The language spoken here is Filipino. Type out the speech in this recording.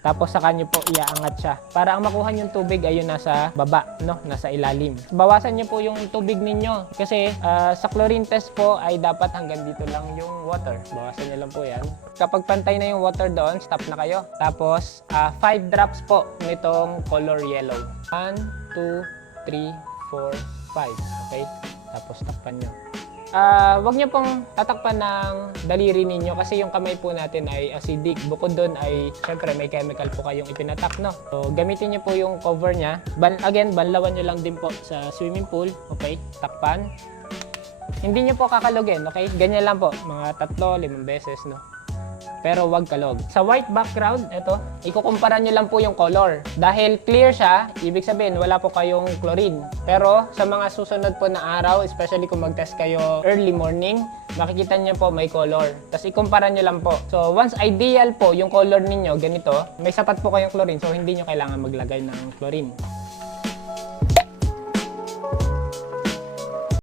Tapos saka nyo po iaangat siya. Para ang makuha yung tubig ay yun nasa baba, no? Nasa ilalim. Bawasan nyo po yung tubig ninyo. Kasi sa chlorine test po ay dapat hanggang dito lang yung water. Bawasan nyo lang po yan. Kapag pantay na yung water doon, stop na kayo. Tapos 5 drops po nitong color yellow. 1, 2, 3, 4, 5. Okay? Tapos takpan nyo. Wag niyo pong tatakpan ng daliri ninyo kasi yung kamay po natin ay acidic. Bukod doon ay syempre may chemical po kayong itinatak, no? So gamitin niyo po yung cover niya. Again, banlawan niyo lang din po sa swimming pool. Okay? Takpan. Hindi niyo po kakalugin, okay? Ganyan lang po, mga 3-5 beses, no? Pero wag kalog. Sa white background, ito, ikukumpara nyo lang po yung color. Dahil clear siya, ibig sabihin wala po kayong chlorine. Pero sa mga susunod po na araw, especially kung mag-test kayo early morning, makikita nyo po may color. Tapos ikumpara nyo lang po. So once ideal po yung color ninyo, ganito, may sapat po kayong chlorine, so hindi nyo kailangan maglagay ng chlorine.